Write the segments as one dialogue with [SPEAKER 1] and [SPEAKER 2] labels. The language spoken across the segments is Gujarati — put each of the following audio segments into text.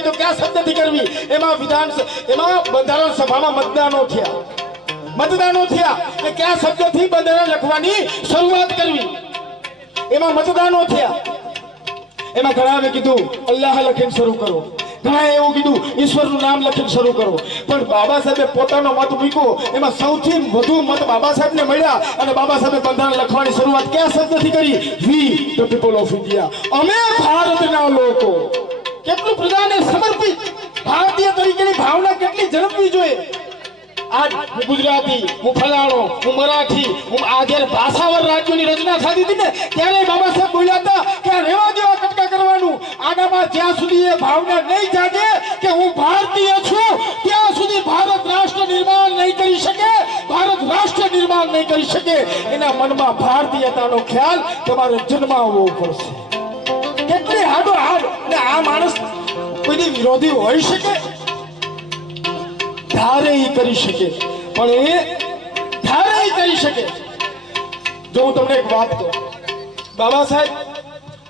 [SPEAKER 1] કરવી તો કયા શબ્દથી કરવી? એમાં વિધાન એમાં બંધારણ સભામાં મતદાનો થયા. મતદાનો થયા. કે કયા શબ્દથી બંધારણ લખવાની શરૂઆત કરવી? એમાં મતદાનો થયા. એમાં ઘણાએ કીધું, અલ્લાહ લખીને શરૂ કરો. ઘણાએ એવું કીધું, ઈશ્વરનું નામ લખીને શરૂ કરો. પણ બાબા સાહેબે પોતાનો મત મૂક્યો. એમાં સૌથી વધુ મત બાબા સાહેબને મળ્યા અને બાબા સાહેબે બંધારણ લખવાની શરૂઆત કયા શબ્દથી કરી? We the people of India અમે ભારતના લોકો. કેટલું પ્રજાને સમર્પિત ભારતીય તરીકેની ભાવના કેટલી ઝડપવી જોઈએ? આજ હું ગુજરાતી, હું ફલાણો, હું મરાઠી, હું આ જ્યારે ભાષાવાર રાજ્યોની રચના થતી હતી ને, ત્યારે બાબા સાહેબ બોલ્યા હતા કે રેવા દેવા કટકા કરવાનું. આનામાં જ્યાં સુધી એ ભાવના નહીં જાગે કે હું ભારતીય છું, ત્યાં સુધી ભારત રાષ્ટ્ર નિર્માણ નહીં કરી શકે, ભારત રાષ્ટ્ર નિર્માણ નહીં કરી શકે. એના મનમાં ભારતીયતાનો ખ્યાલ તમારે જન્માવવો પડશે. કેટલી હાડો, હાડ. ને આ માણસ કોઈની વિરોધી હોઈ શકે? ધારે એ કરી શકે. પણ એ ધારે એ કરી શકે. જો હું તમને એક વાત કહું. બાબા સાહેબ,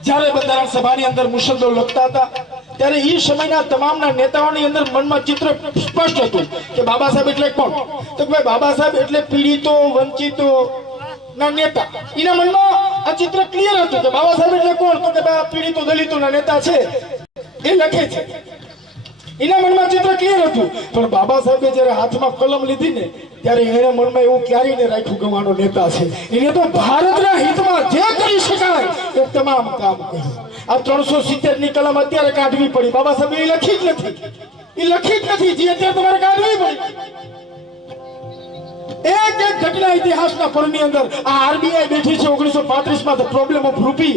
[SPEAKER 1] જ્યારે બંધારણ સભાની અંદર મુસદ્દો લખતા હતા, ત્યારે એ સમયના તમામના નેતાઓની અંદર મનમાં ચિત્ર સ્પષ્ટ હતું કે બાબા સાહેબ એટલે કોણ? તો ભાઈ બાબા સાહેબ એટલે પીડિતો, વંચિતો ના નેતા. એના મનમાં આ ચિત્ર ક્લિયર હતું કે બાબા સાહેબ એટલે કોણ? તો કે આ પીડિતો, દલિતોના નેતા છે. એ લખે છે. એના મનમાં ચિત્ર ક્લિયર હતું. પણ બાબા સાહેબે જ્યારે હાથમાં કલમ લીધી ને, ત્યારે એના મનમાં એવું ક્યારેય ને રાખ્યું કે નેતા છે. એને તો ભારતના હિતમાં જે કરી શકાય એ તમામ કામ કર્યું. આ ત્રણસો સિત્તેરની કલમ અત્યારે કાઢવી પડી. બાબા સાહેબે એ લખી જ નથી. એ લખી જ નથી. જે અત્યારે તમારે કાઢવી પડી. એક એક ઘટના ઇતિહાસના પળની અંદર આ આરબીઆઈ બેઠી છે ઓગણીસો માં ધ પ્રોબ્લેમ ઓફ રૂપી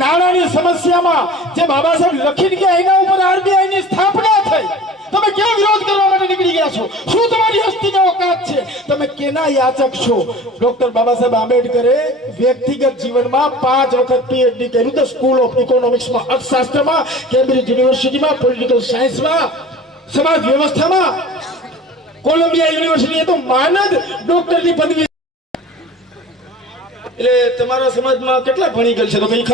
[SPEAKER 1] નાણાંની સમસ્યામાં જે બાબા સાહેબ લખી ગયા, એના ઉપર આરબીઆઈ ની સ્થાપના થઈ. તમે કેમ વિરોધ કરવા માટે નીકળી ગયા છો? શું તમારી હસ્તીનો ઓકાત છે? તમે કેના યાચક છો? ડોક્ટર બાબા સાહેબ આંબેડકરે વ્યક્તિગત જીવનમાં પાંચ વખત પીએચડી કર્યું તો સ્કૂલ ઓફ ઇકોનોમિક્સમાં અર્થશાસ્ત્રમાં કેમ્બ્રિજ યુનિવર્સિટીમાં પોલિટિકલ સાયન્સમાં સમાજ વ્યવસ્થામાં. કોલંબિયા યુનિવર્સિટી તો માનદ ડોક્ટરની પદવી એટલે તમારા સમાજમાં કેટલા ભણી ગયેલ છે? તો કઈ